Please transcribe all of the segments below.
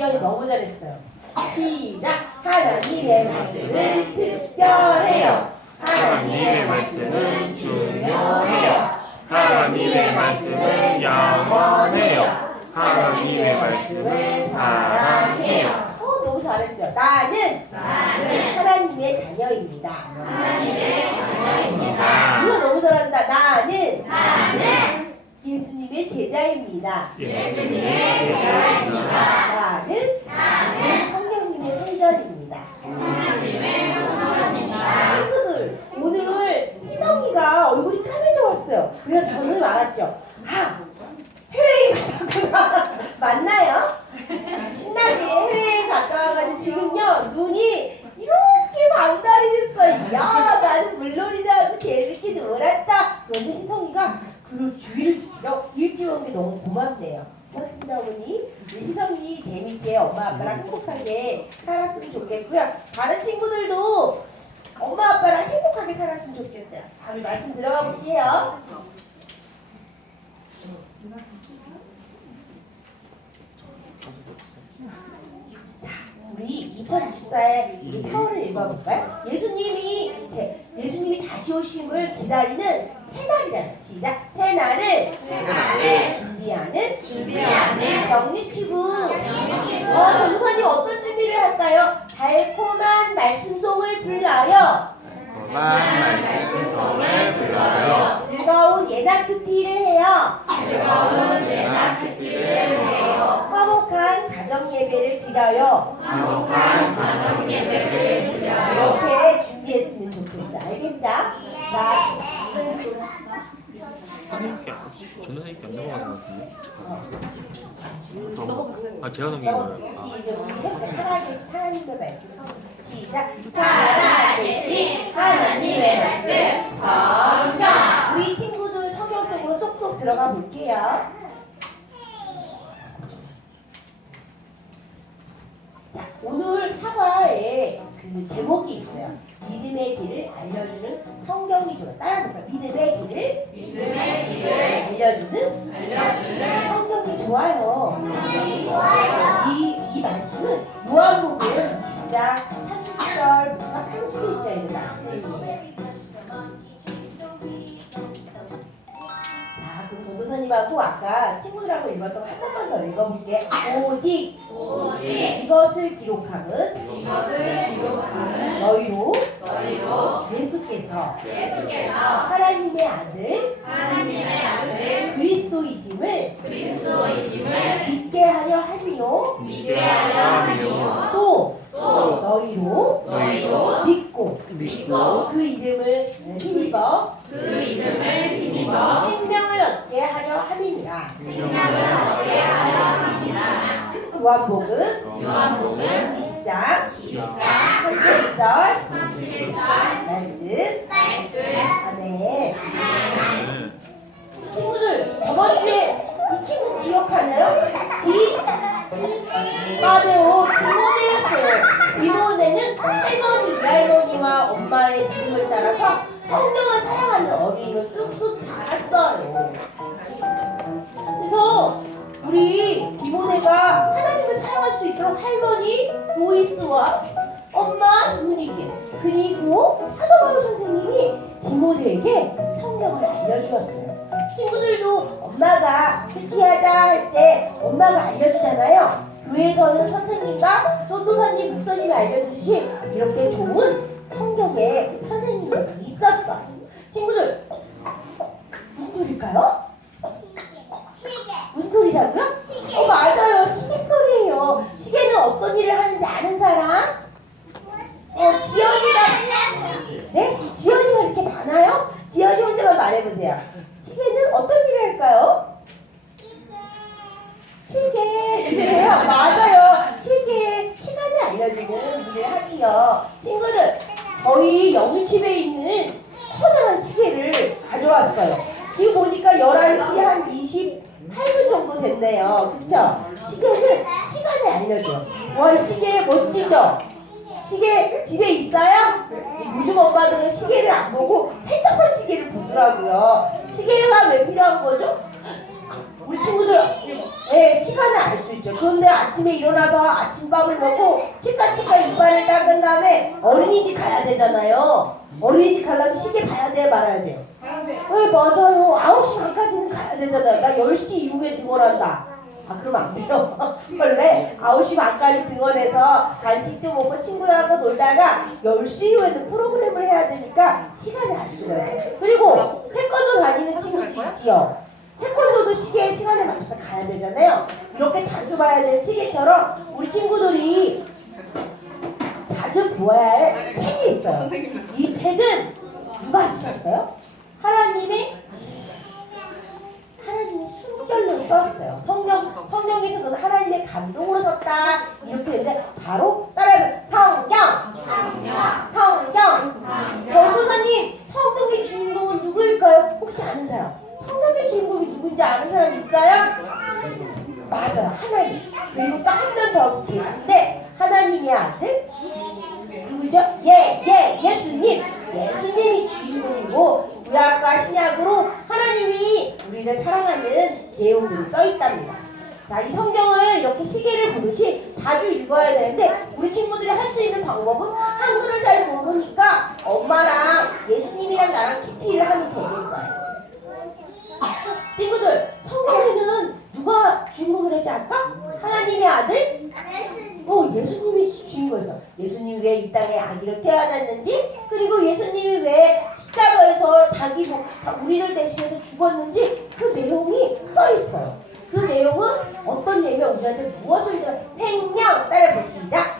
지연이 너무 잘했어요. 시작! 하나님의 말씀은 특별해요. 하나님의 말씀은 중요해요. 하나님의 말씀은 영원해요. 하나님의 말씀을 사랑해요. 너무 잘했어요. 나는 하나님의 자녀입니다. 이거 너무 잘한다. 나는 예수님의 제자입니다. 나는 성령님의 성전입니다. 친구들, 오늘 희성이가 얼굴이 까매져 왔어요. 그래서 저는 알았죠. 해외에 갔다구나. 맞나요? 신나게 해외에 갔다 와가지고 지금요 눈이 이렇게 반달이 됐어. 야, 나는 물놀이도 하고 재밌게 놀았다. 그런데 희성이가 그 주의를 지키러 일찍 온 게 너무 고맙네요. 고맙습니다, 어머니. 우리 희성이 재밌게 엄마 아빠랑 행복하게 살았으면 좋겠고요. 다른 친구들도 엄마 아빠랑 행복하게 살았으면 좋겠어요. 자, 우리 말씀 들어가 볼게요. 우리 2024의 우리 표를 읽어볼까요? 예수님이 다시 오심을 기다리는 새날이라는 시작. 새날을 준비하는 격리치구. 전도사님 어떤 준비를 할까요? 달콤한 말씀송을 불러요. 즐거운 예나크티를 해요. 화목한 가정 예배를 드려요. 이렇게 준비했으면 좋겠어. 알겠죠? 전도사님께 안 넘어가는 것 같은데? 제가 넘긴 거예요. 하나님의 말씀. 시작. 살아계신 하나님의 말씀 성경. 우리 친구들 성경 속으로 쏙쏙 들어가 볼게요. 자, 오늘 사과에 그 제목이 있어요. 믿음의 길을 알려주는 성경이 좋아. 따라볼까요? 믿음의 길을 알려주는 성경이 좋아요. 이 말씀은 요한복음 20장 30절부터 31절의 말씀이에요. 자, 그럼 전도사님하고 아까 친구들하고 읽었던 거 한 번만 더 읽어볼게. 오직 이것을 기록함은 너희로 예수께서 하나님의 아들 그리스도이심을 믿게 하려 함이요. 또 너희로 믿고 그 이름을 힘입어 생명을 얻게 하려 함이니라. 요한복음 20장 31절 말씀. 아멘. 친구들, 저번 주에 이 친구 기억하나요? 디모데였어요. 디모데는 할머니, 외할머니와 엄마의 믿음을 따라서 성령을 사랑하는 어린이로 쑥쑥 자랐어요. 그래서 우리 디모데가 하나님을 사랑할 수 있도록 할머니 로이스와 엄마 누니게 그리고 사도 바울 선생님이 디모데에게 성경을 알려주었어요. 친구들도 엄마가 회개하자 할 때 엄마가 알려주잖아요. 교회에서는 선생님과 전도사님, 목사님이 알려주신 이렇게 좋은 성경의 선생님이 있었어요. 친구들, 무슨 소리일까요? 무슨 소리라고요? 맞아요. 시계 소리예요. 시계는 어떤 일을 하는지 아는 사람? 지연이가. 네? 지연이가 이렇게 많아요? 지연이 혼자만 말해보세요. 시계는 어떤 일을 할까요? 시계. 그래요? 맞아요. 시계, 시간을 알려주는 일을 하지요. 친구들, 저희 영희집에 있는 커다란 시계를 가져왔어요. 지금 보니까 11시 한 28분 정도 됐네요. 그쵸? 시계는 시간을 알려줘. 와, 이 시계 멋지죠? 시계 집에 있어요? 요즘 엄마들은 시계를 안 보고 핸드폰 시계를 보더라고요. 시계가 왜 필요한 거죠? 우리 친구들 네, 시간을 알 수 있죠. 그런데 아침에 일어나서 아침밥을 먹고 치까치까 이빨을 닦은 다음에 어린이집 가야 되잖아요. 어린이집 가려면 시계 봐야 돼, 말아야 돼요? 네, 맞아요. 9시 반까지는 가야 되잖아요. 나 10시 이후에 등원한다. 아, 그러면 안 돼요. 원래 9시 반까지 등원해서 간식도 먹고 친구들하고 놀다가 10시 이후에는 프로그램을 해야 되니까 시간을 알 수가 있어요. 그리고 태권도 다니는 친구도 있지요. 태권도도 시간에 맞춰서 가야 되잖아요. 이렇게 자주 봐야 되는 시계처럼 우리 친구들이 자주 보아야 할 책이 있어요. 이 책은 누가 쓰셨어요? 하나님이 숨결로 썼어요. 성경에서 그건 하나님의 감동으로 썼다 이렇게 되는데 바로 따라하면 성경. 전도사님, 성경의 주인공은 누구일까요? 혹시 아는 사람? 성경의 주인공이 누군지 아는 사람 있어요? 맞아요, 하나님. 그리고 또 한 명 더 계신데 하나님의 아들 누구죠? 예수님. 예수님이 주인공이고 구약과 신약으로 하나님이 우리를 사랑하는 내용들이 써 있답니다. 자, 이 성경을 이렇게 시계를 보듯이 자주 읽어야 되는데 우리 친구들이 할 수 있는 방법은 한글을 잘 모르니까 엄마랑 예수님이랑 나랑 PP를 하면 되겠어요. 친구들, 성경에는 누가 주인공이라지 않을까? 하나님의 아들? 예수님이 주인공이었어. 예수님이 왜 이 땅에 아기로 태어났는지, 그리고 예수님이 왜 십자가에서 우리를 대신해서 죽었는지 그 내용이 써 있어요. 그 내용은 어떤 내용, 우리한테 무엇을 생명! 따라해보세요. 시작!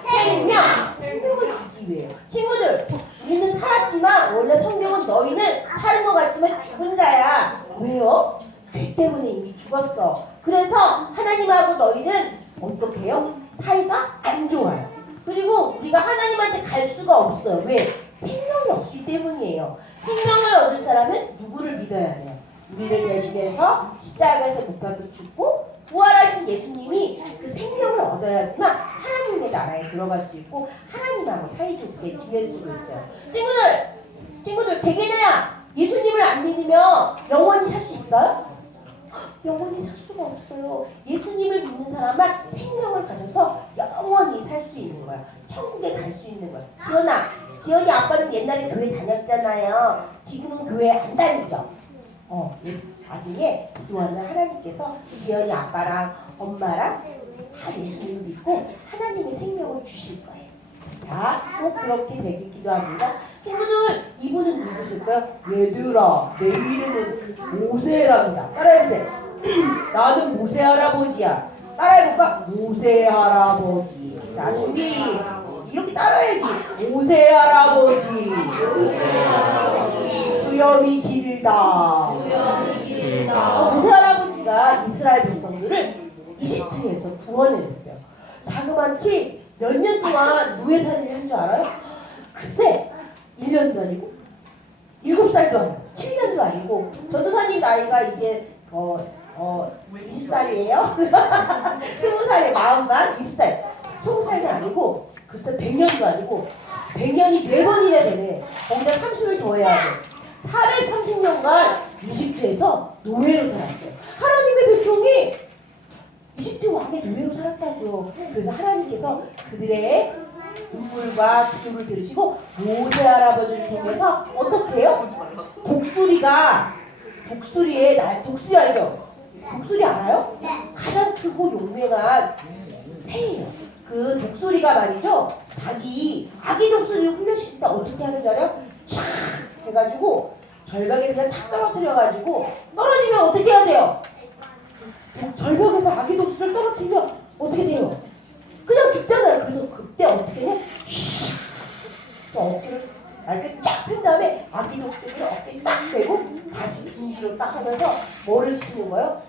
생명을 주기 위해요. 친구들, 우리는 살았지만 원래 성경은 너희는 사는 것 같지만 죽은 자야. 왜요? 죄 때문에 이미 죽었어. 그래서 하나님하고 너희는 어떻게 해요? 사이가 안 좋아요. 그리고 우리가 하나님한테 갈 수가 없어요. 왜? 생명이 없기 때문이에요. 생명을 얻을 사람은 누구를 믿어야 돼요? 우리를 대신해서 십자가에서 못 박혀 죽고 부활하신 예수님이 그 생명을 얻어야지만 하나님의 나라에 들어갈 수 있고 하나님하고 사이좋게 지낼 수가 있어요. 친구들 대개나야 예수님을 안 믿으면 영원히 살 수 있어요? 영원히 살 수가 없어요. 예수님을 믿는 사람만 생명을 가져서 영원히 살 수 있는 거야. 천국에 갈 수 있는 거야. 지연이 아빠는 옛날에 교회 다녔잖아요. 지금은 교회 안 다니죠? 나중에 그동안은 하나님께서 지연이 아빠랑 엄마랑 다 예수님을 믿고 하나님의 생명을 주실 거예요. 자, 꼭 그렇게 되길 기도합니다. 친구들, 이분은 누구실까요? 얘들아, 내 이름은 모세랍니다. 따라해보세요. 나는 모세 할아버지야. 따라해볼까? 모세 할아버지. 자, 준비. 이렇게 따라해야지. 모세 할아버지. 수염이 길다. 모세 할아버지가 이스라엘 백성들을 이집트에서 구원해냈어요. 자그마치 몇 년 동안 노예살이를 한 줄 알아요? 글쎄, 1년도 아니고 7살도 아니고 7년도 아니고 전도사님 나이가 이제 20살이에요? 20살에 40만 20살 20살도 아니고 글쎄 100년도 아니고 100년이 4번이나 되네. 거기다 30을 더해야 돼. 430년간 이집트에서 노예로 살았어요. 하나님의 백성이 이집트 왕의 노예로 살았다고요. 그래서 하나님께서 그들의 눈물과 기도를 들으시고 모세 할아버지를 통해서 어떻게 해요? 독수리 알죠? 독수리 알아요? 가장 크고 용맹한 새예요. 그 독수리가 말이죠. 자기 아기 독수리를 훈련시킬 때 어떻게 하는 줄 알아요? 촥 해가지고 절벽에 그냥 탁 떨어뜨려가지고 떨어지면 어떻게 해야 돼요? 절벽에서 아기 독수리를 떨어뜨리면 어떻게 돼요? 그냥 죽잖아요. 그래서 그때 어떻게 해? 어깨를 날개 쫙 편 다음에 아기 독수리를 어깨에 딱 대고 다시 분수로 딱 하면서 뭐를 시키는 거예요?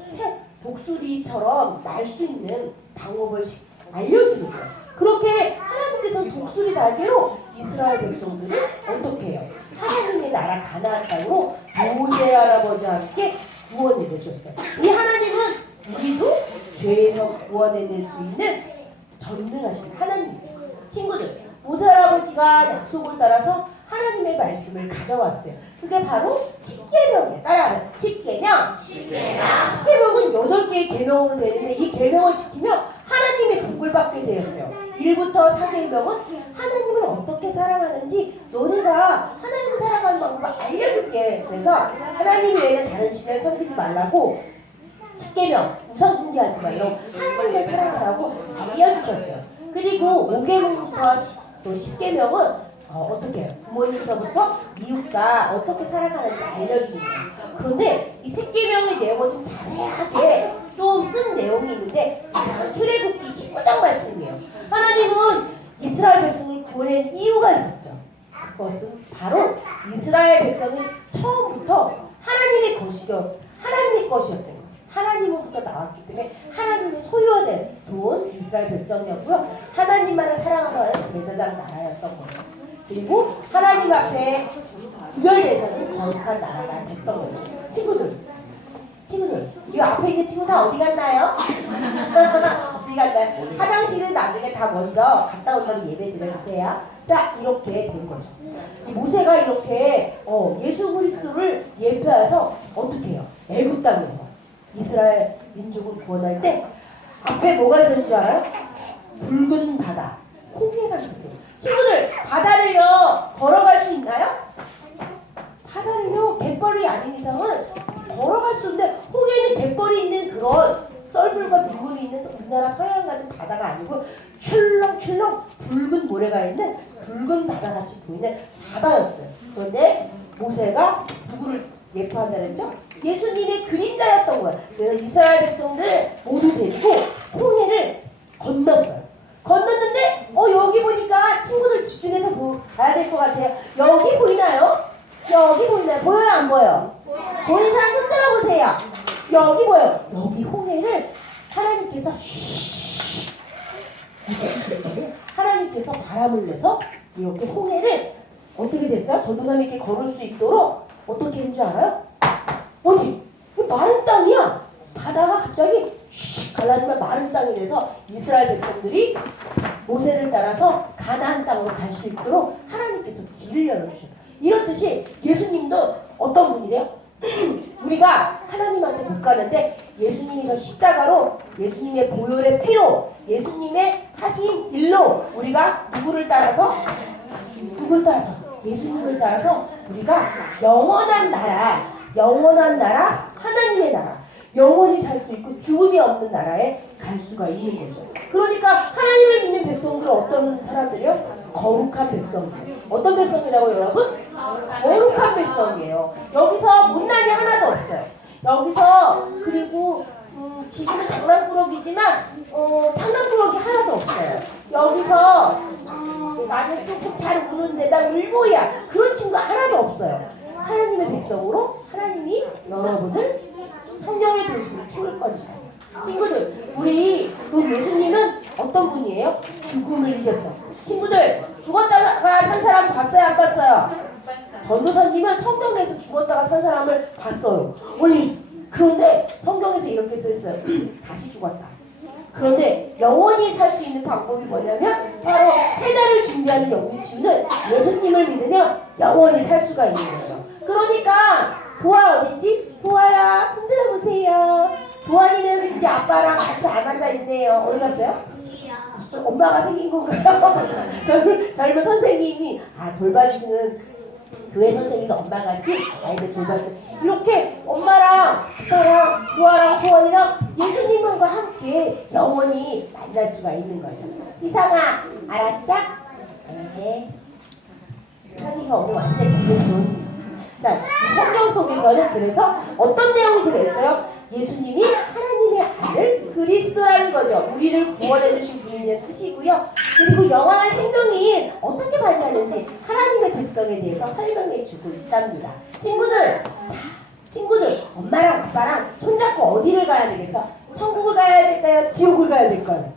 독수리처럼 날 수 있는 방법을 알려주는 거예요. 그렇게 하나님께서 독수리 날개로 이스라엘 백성들을 어떻게 해요? 하나님의 나라 가나안 땅으로 모세 할아버지와 함께 구원해 내셨어요. 이 하나님은 우리도 죄에서 구원해낼 수 있는 전능하신 하나님이에요. 친구들, 모세 할아버지가 약속을 따라서 하나님 하나님의 말씀을 가져왔어요. 그게 바로 십계명이에요. 따라하면 십계명. 십계명은 8개의 계명으로 되는데 이 계명을 지키면 하나님의 복을 받게 되었어요. 1부터 4계명은 하나님을 어떻게 사랑하는지 너네가 하나님을 사랑하는 방법을 알려줄게. 그래서 하나님 외에는 다른 신을 섬기지 말라고 10계명 우상숭배하지 말라고 하나님을 사랑하라고 알려주셨어요. 그리고 5계명부터 또 10계명은 어떻게 해요? 부모님서부터 이웃과 어떻게 살아가는지 알려주는 거예요. 그런데 이 10계명의 내용을 좀 자세하게 좀 쓴 내용이 있는데 출애굽기 19장 말씀이에요. 하나님은 이스라엘 백성을 구원한 이유가 있었어요. 그것은 바로 이스라엘 백성이 처음부터 하나님의 것이었던 거예요. 하나님으로부터 나왔기 때문에 하나님의 소유된 돈 이스라엘 백성이었고요. 하나님만을 사랑하는 제사장 나라였던 거예요. 그리고 하나님 앞에 구별돼서는 거룩한 나라가 됐던 거예요. 친구들, 이 앞에 있는 친구 다 어디 갔나요? 어디 갔나요? 화장실은 나중에 다 먼저 갔다 온다고 예배 드려주세요. 자, 이렇게 된 거죠. 이 모세가 이렇게 예수 그리스도를 예표해서 어떻게 해요? 애굽 땅에서 이스라엘 민족을 구원할 때 앞에 뭐가 있었는 줄 알아요? 붉은 바다, 홍해가 있었대요. 친구들, 바다를요 걸어갈 수 있나요? 바다를요 갯벌이 아닌 이상은 걸어갈 수 있는데 홍해는 갯벌이 있는 그런 썰물과 민물이 있는 우리나라 서해안 같은 바다가 아니고 출렁출렁 붉은 모래가 있는 붉은 바다같이 보이는 바다였어요. 그런데 모세가 누구를 예표한다고 했죠? 예수님의 그림자였던 거예요. 그래서 이스라엘 백성들 모두 데리고 홍해를 건넜어요. 건넜는데 여기 보니까 친구들 집중해서 봐야 될 것 같아요. 여기 보이나요? 여기 보이나요? 보여요? 안 보여요? 보이는 사람 흔들어 보세요. 여기 보여요. 여기 홍해를 하나님께서 하나님께서 바람을 내서 이렇게 홍해를 어떻게 됐어요? 전도사님이 이렇게 걸을 수 있도록 어떻게 했는 줄 알아요? 어디? 마른 땅이야. 바다가 갑자기 갈라지면 마른 땅이 돼서 이스라엘 백성들이 모세를 따라서 가나안 땅으로 갈 수 있도록 하나님께서 길을 열어주셔요. 이렇듯이 예수님도 어떤 분이래요? 우리가 하나님한테 못 가는데 예수님이 저 십자가로 예수님의 보혈의 피로 예수님의 하신 일로 우리가 누구를 따라서 예수님을 따라서 우리가 영원한 나라 하나님의 나라 영원히 살 수 있고 죽음이 없는 나라에 갈 수가 있는 거죠. 그러니까 하나님을 믿는 백성들은 어떤 사람들이요? 거룩한 백성들. 어떤 백성이라고 여러분? 거룩한 백성이에요. 여기서 못난이 하나도 없어요. 여기서 그리고 지금은 장난꾸러기지만 장난꾸러기 하나도 없어요. 여기서 나는 조금 잘 우는데 나 울보야 그런 친구 하나도 없어요. 하나님의 백성으로 하나님이 여러분을 성령의 도시로 키울 거죠. 친구들, 우리 또 예수님은 어떤 분이에요? 죽음을 이겼어요. 친구들, 죽었다가 산 사람 봤어요? 안 봤어요? 전도사님은 성경에서 죽었다가 산 사람을 봤어요. 그런데 성경에서 이렇게 써있어요. 다시 죽었다. 그런데 영원히 살 수 있는 방법이 뭐냐면 바로 세자를 준비하는 영유치유는 예수님을 믿으면 영원히 살 수가 있는 거죠. 그러니까 보아 어딨지? 보아야 흔들어 보세요. 보아니는 이제 아빠랑 같이 안 앉아 있네요. 어디 갔어요? 엄마가 생긴 건가요? 젊은 선생님이 돌봐주시는 교회 선생님도 엄마같이 아이들 돌봐주세요. 이렇게 엄마랑 아빠랑 보아랑 소원이랑 예수님과 함께 영원히 만날 수가 있는 거죠. 이상아 알았죠? 네. 상이가 오늘 완전 기분 좋은. 자, 이 성경 속에서는 그래서 어떤 내용이 들어있어요? 예수님이 하나님의 아들 그리스도라는 거죠. 우리를 구원해 주신 분이라는 뜻이고요. 그리고 영원한 생명이 어떻게 발견하는지 하나님의 백성에 대해서 설명해 주고 있답니다. 친구들, 엄마랑 아빠랑 손잡고 어디를 가야 되겠어? 천국을 가야 될까요? 지옥을 가야 될까요?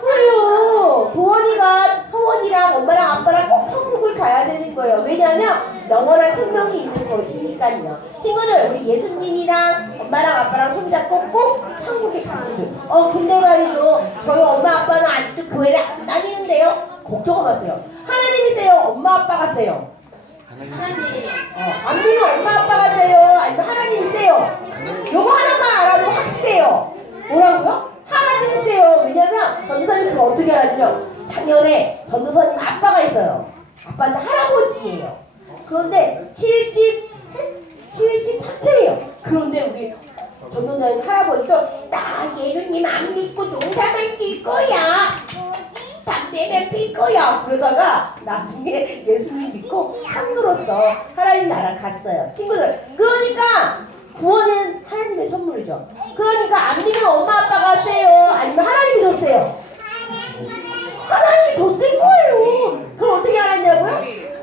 그래요. 도원이가 서원이랑 엄마랑 아빠랑 꼭 천국을 가야 되는 거예요. 왜냐하면 영원한 생명이 있는 것이니까요. 친구들, 우리 예수님이랑 엄마랑 아빠랑 손잡고 꼭 천국에 가시죠. 근데 말이죠. 저희 엄마 아빠는 아직도 교회를 안 다니는데요. 걱정 마세요. 하나님이 세요? 하나님. 안 믿는 엄마 아빠가 세요? 아니면 하나님이 세요? 요거 하나만 알아도 확실해요. 뭐라고요? 하나님이 세요. 왜냐면 전도사님 그거 어떻게 알았냐면 작년에 전도사님 아빠가 있어요. 아빠한테 할아버지예요. 그런데 73세예요. 그런데 우리 전도사님 할아버지도 나 예수님 안 믿고 농사만 뛸 거야. 담배만 필 거야. 그러다가 나중에 예수님 믿고 산으로서 하나님 나라 갔어요. 친구들, 그러니까 구원은 하나님의 선물이죠. 그러니까 안 믿는 엄마 아빠가 세요? 아니면 하나님이 더 세요? 하나님이 더 센 거예요. 그럼 어떻게 알았냐고요?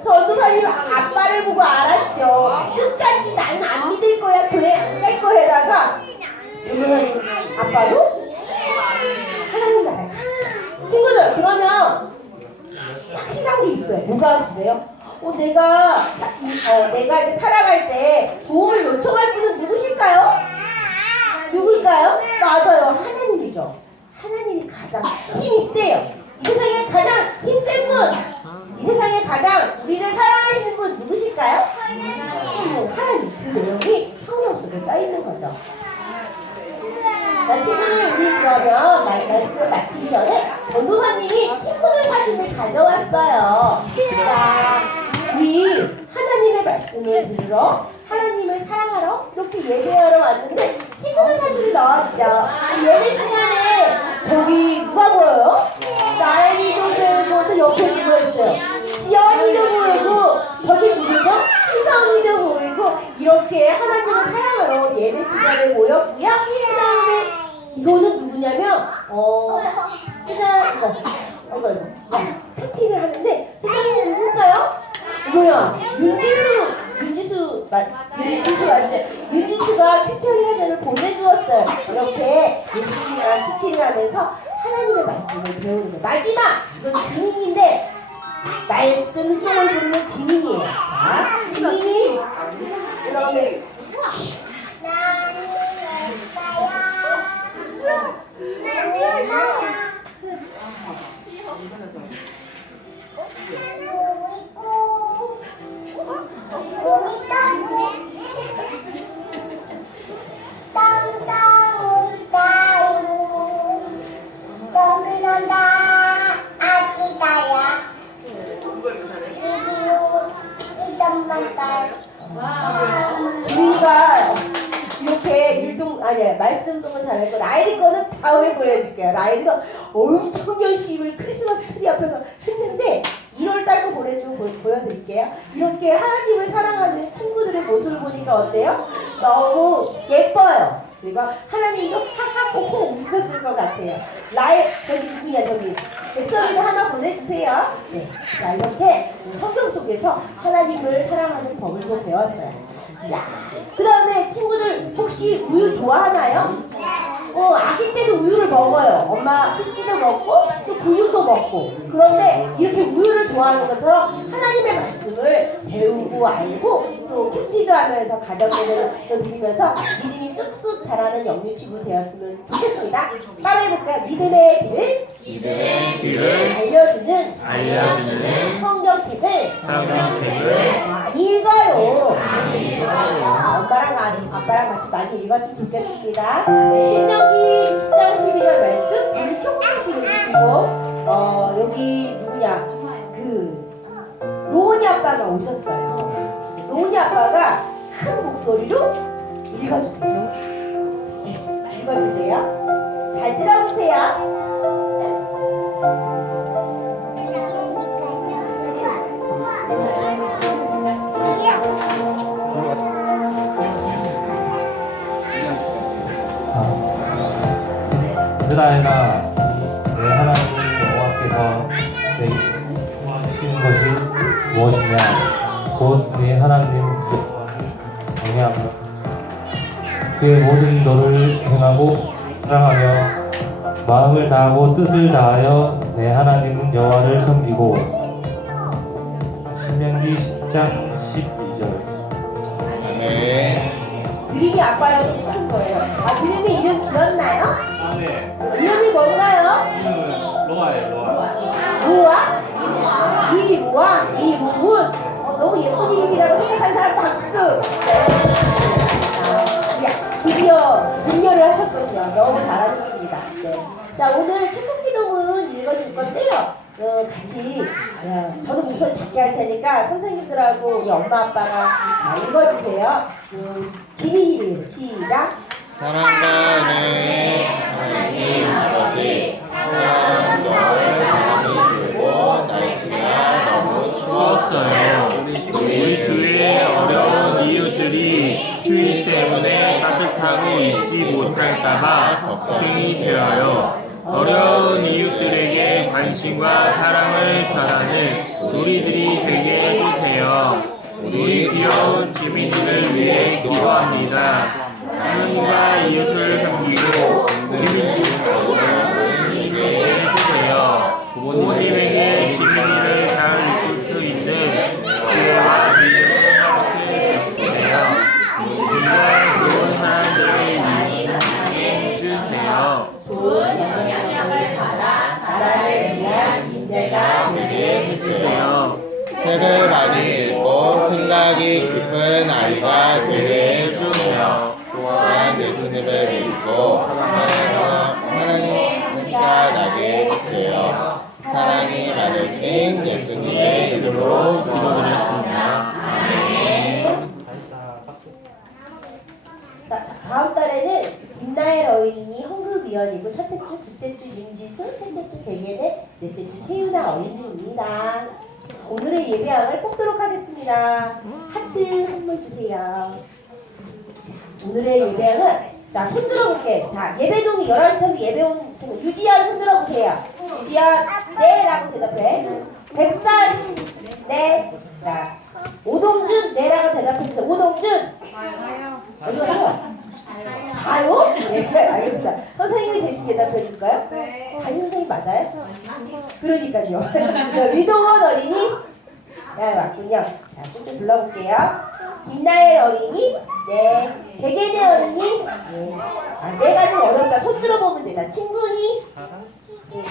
전도사님 아빠를 보고 알았죠. 끝까지 나는 안 믿을 거야, 교회 안 갈 거야다가 전도사님 아빠도 하나님 나라에 갔죠. 친구들, 그러면 확실한 게 있어요. 뭐가 확실해요? 내가 이제 살아갈 때 도움을 요청할 분은 누구실까요? 누구일까요? 맞아요. 하나님이죠. 하나님이 가장 힘이 세요. 이 세상에 가장 힘센 분, 이 세상에 가장 우리를 사랑하시는 분 누구실까요? 하나님. 그 내용이 성경 속에 짜있는 거죠. 자, 친구들, 우리 그러면 말씀 마치기 전에 전도사님이 친구들 사진을 가져왔어요. 자, 우리 하나님의 말씀을 들으러, 하나님을 사랑하러 이렇게 예배하러 왔는데 친구들 사진이 나왔죠. 예배 시간에 저기 누가 보여요? 나연이도 보이고 또 옆에 누가 있어요? 지연이도 보이고 저기 누구죠? 희성이도 보이고 이렇게 하나님을 사랑하러 예배 시간에 모였고요. 그 다음에 이거는 누구냐면 이거 큐티를 하는데 세상에 누굴까요? 이거야 윤지수 맞지? 윤지수가 큐티를 하자를 보내주었어요. 이렇게 예수님이랑 큐티를 하면서 하나님의 말씀을 배우는 거예요. 마지막 이건 지민인데 말씀송을 부르는 지민이에요. 자, 지민이 그러면 주인이가 이렇게 말씀송을 잘했고 라일이 거는 다음에 보여줄게요. 라일이가 엄청 열심히 크리스마스 트리 앞에서 했는데 1월달 거 보여드릴게요. 이렇게 하나님을 사랑하는 친구들의 모습을 보니까 어때요? 너무 예뻐요. 그리고 하나님도 하하 콩콩 웃어줄 것 같아요. 저기 누구냐 저기 백설이도 하나 보내주세요. 네, 자 이렇게 성경 속에서 하나님을 사랑하는 법을 또 배웠어요. 자, 그 다음에 친구들 혹시 우유 좋아하나요? 아기 때도 우유를 먹어요. 엄마 뜯지도 먹고 또 구육도 먹고. 그런데 이렇게 우유를 좋아하는 것처럼 하나님의 말씀을 배우고 알고 또 큐티도 하면서 가정예배도 드리면서 믿음이 쑥쑥 자라는 영유치부 되었으면 좋겠습니다. 따라해볼까요? 믿음의 길을 알려주는 성경책을 많이 읽어요. 엄마랑 아빠랑 같이 많이 읽었으면 좋겠습니다. 네, 신명기 10장 12절 말씀 우리 조금씩 읽으시고 여기 누구냐 로운이 아빠가 오셨어요. 로운이 아빠가 큰 목소리로 읽어주세요. 읽어주세요. 잘 들어보세요. 이스라엘아, 내 하나님 여호와께서 내게 하시는 것이 무엇이냐? 곧 내 하나님 여호와를 경외하며 그의 모든 너를 행하고 사랑하며 마음을 다하고 뜻을 다하여 내 하나님 여호와를 섬기고. 신명기 10장 12절. 드림이 아빠여서 시킨 거예요. 드림이 이름 지었나요? 네. 이름이 뭔가요? 로아예요, 로아. 로아? 이 로아? 이 로운? 너무 잘하셨습니다. 네. 자, 오늘 축복기도문 읽어줄 건데요. 같이 저는 우선 작게 할 테니까 선생님들하고 우리 엄마 아빠가 읽어주세요. 지민이를 시작. 사랑과 은혜의 하나님 아버지, 사랑 너를 많이 들고 날씨가 너무 추웠어요. 우리 주위에 어려운 이웃들이 추위 때문에 따뜻하고 있지 못할까봐 걱정이 되어요. 어려운 이웃들에게 관심과 사랑을 전하는 우리들이 되게 해주세요. 우리 귀여운 지민이를 위해 기도합니다. 하나님과 이웃을 섬기고 지민이를 해주세요. 부모님에게 지민이를 잘 이끌 수 있는 지혜와 믿음을 주세요. 정말 좋은 사람들을 해주세요. 좋은 영향력을 받아 나라를 위한 인재가 되게 해주세요. 책을 많이 읽고 생각이 깊은 아이가 되게 해주세요. 또한 예수님을 믿고 하나님과 나게 해주세요. 사랑이 많으신 예수님의 이름으로 기도드렸습니다. 다음 달에는 임나엘 어린이 헌금위원이고 첫째 주, 둘째 주 윤지수, 셋째 주 백예대, 넷째 주 최윤아 어린이입니다. 오늘의 예배양을 뽑도록 하겠습니다. 하트 선물 주세요. 오늘의 예배양은 자, 손 들어볼게. 자, 예배동이 11시부터 예배 온 친구 유지연 손 들어보세요. 유지연 네 라고 대답해. 백설 네. 자, 오동준 네 라고 대답해주세요. 오동준 어디 가세요? 자요? 네, 알겠습니다. 선생님이 대신 대답해 줄까요? 네. 다희 선생님 맞아요? 그러니까요. 위동원 어린이? 네, 맞군요. 자, 쭉쭉 불러볼게요. 김나엘 어린이? 네. 백예대 어린이? 네. 아, 내가 좀 어렵다. 손 들어보면 되나? 친구니? 네.